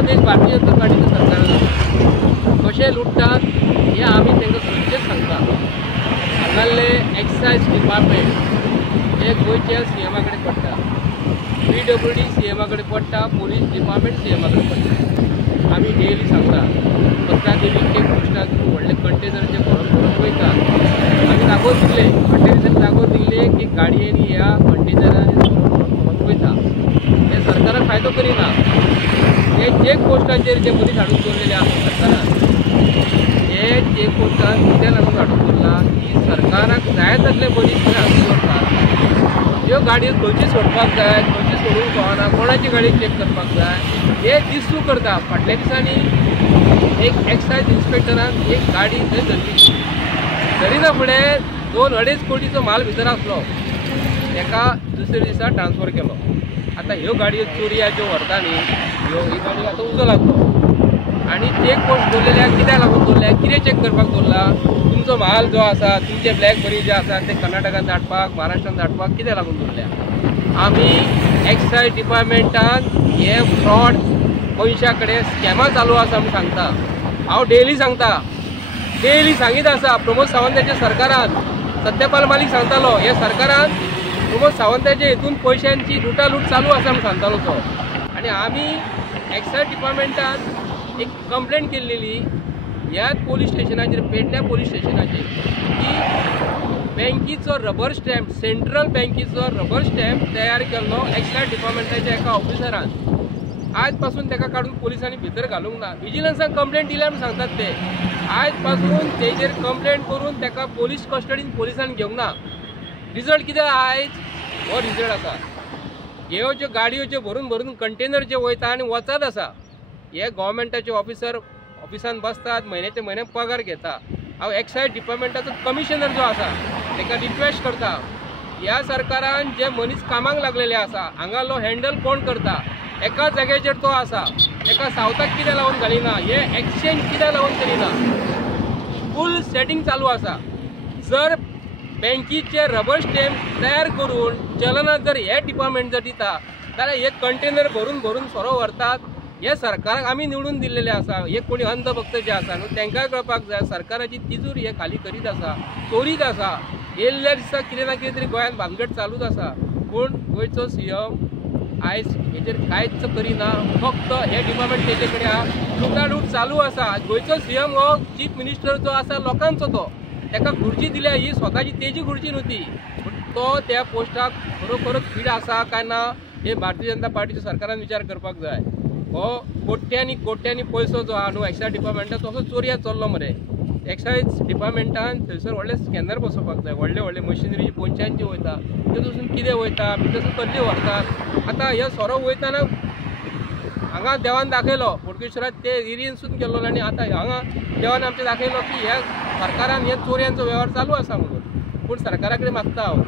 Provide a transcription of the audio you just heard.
विरोध एक भारतीय जनता पार्टीच्या सरकारान कशें लुटतात हे आमी तांकां सच्चेच सांगता। हांगासले एक्सायज डिपार्टमेंट हे गोंयच्या सीएमा कडेन पडटा, PWD सीएमा कडेन पडटा, पुलीस डिपार्टमेंट सीएमा कडेन पडटा। आमी डेली सांगता 15 देवीचे पोस्टाक व्हडले कंटेनर जे भरून वयता आमी दाखोवन दिले, कंटेनर दाखोवन दिले की गाडयेनी ह्या कंटेनरांनी भरून वयता। हे सरकाराक फायदो करिना। हे चेक पोस्टाचेर जे मनीस हाडून दवरलेले आसा सरकारान, हे चेक पोस्टान कित्याक लागून हाडून दवरला की सरकाराक जाय तसले मनीस हाडून दवरतात। ह्यो गाडयो खंयची सोडपाक जाय, खंयची सोडूंक कळना, कोणाची गाडी चेक करपाक जाय हे दिसू करता। फाटल्या दिसांनी एक एक्सायज इन्स्पेक्टरान एक गाडी थंय धरली, धरिना फुडें 2-2.5 कोटीचो माल भितर आसलो, ताका दुसऱ्या दिसा ट्रान्सफर केलो। आतां ह्यो गाडयो चोरया ज्यो व्हरता न्ही, ही गाडी आतां उजो लागलो आनी चेक पोस्ट दवरलेल्या कित्याक लागून दवरल्या, कितें चेक करपाक दवरला? तुमचो म्हाल जो आसा, तुमचे ब्लॅक मनी जे आसा ते कर्नाटकान धाडपाक, महाराष्ट्रान धाडपाक कित्याक लागून दवरल्या? आमी एक्सायज डिपार्टमेंटान हे फ्रॉड मनशा कडेन स्कॅमां चालू आसा म्हूण सांगता। हांव डेली सांगता, डेली सांगीत आसा। प्रमोद सावंताच्या सरकारान सत्यपाल मालीक सांगतालो हे सरकारान प्रमोद सावंताच्या हेतून पयशांची लुटालूट चालू आसा म्हूण सांगतालो तो। आनी आमी एक्सायज डिपार्टमेंटान एक कंप्लेंट केल्लेली ह्याच पोलीस स्टेशनाचेर, पेडण्या पोलीस स्टेशनाचेर, की बँकीचो रबर स्टॅम्प, सेंट्रल बँकीचो रबर स्टॅम्प तयार केल्लो एक्सायज डिपार्टमेंटाच्या एका ऑफिसरान। आज पासून ताका काडून पुलिसांनी भितर घालूंक ना। विजिलन्साक कंप्लेंट दिल्या म्हूण सांगतात ते। आज पासून तेजेर कंप्लेंट करून ताका पोलीस कस्टडीन पुलिसांनी घेवंक ना। रिजल्ट कितें आयज हो रिजल्ट आसा। ह्यो ज्यो गाडयो ज्यो भरून भरून कंटेनर जे वयता आनी वचत आसा, हे गव्हर्मेंटाचे ऑफिसान बसतात, म्हयन्याचे म्हयने पगार घेता। हांव एक्सायज डिपार्टमेंटाचो कमिशनर जो आसा ताका रिक्वेस्ट करता, ह्या सरकारान जे मनीस कामाक लागलेले आसा हांगालो हँडल कोण करता? एका जाग्याचेर तो आसा, एका सावथाक कित्याक लागून घालिना? हे एक्सचेंज कित्याक लागून करिना? फूल सेटिंग चालू आसा। जर बँकीचे रबर स्टॅम्प तयार करून चलनात जर हे डिपार्टमेंट जर दिता जाल्यार हे कंटेनर भरून भरून सोरो व्हरतात। हे सरकाराक आमी निवडून दिल्लेले आसा, हे कोणी अंधभक्त जे आसा न्हू तांकांय कळपाक जाय सरकाराची तिजोरी हे खाली करीत आसा, चोरीत आसा। येयल्ल्या दिसा कितें ना कितें तरी गोंयांत भानगड चालूच आसा, पूण गोंयचो सीएम आयज हेचेर कांयच करिना। फक्त हे डिपार्टमेंट तेजे कडेन आहा, लुटालूट चालू आसा। गोंयचो सीएम हो चीफ मिनिस्टर जो आसा लोकांचो तो, ताका खुर्ची दिल्या ही स्वताची तेजी खुर्ची न्हू ती, तो त्या पोस्टाक खरोखरच फीट आसा काय ना हे भारतीय जनता पार्टीच्या सरकारान विचार करपाक जाय। हो कोट्यांनी कोट्यांनी पयसो जो आहा न्हू एक्सायज डिपार्टमेंटात तसो चोरया चल्लो मरे। एक्सायज डिपार्टमेंटान थंयसर व्हडले स्कॅनर बसोवपाक जाय, व्हडले व्हडले मशिनरी पोंच्यांची वयता तेतून कितें वयता, भितर कसली व्हरतात। आतां हे सोरो वयताना हांगा देवान दाखयलो, बोडगेश्वरात ते एरियेनसून गेल्लो आनी आतां हांगा देवान आमचे दाखयलो की ह्या सरकारान हे चोरयांचो वेव्हार चालू आसा म्हणून। पूण सरकारा कडेन मागता हांव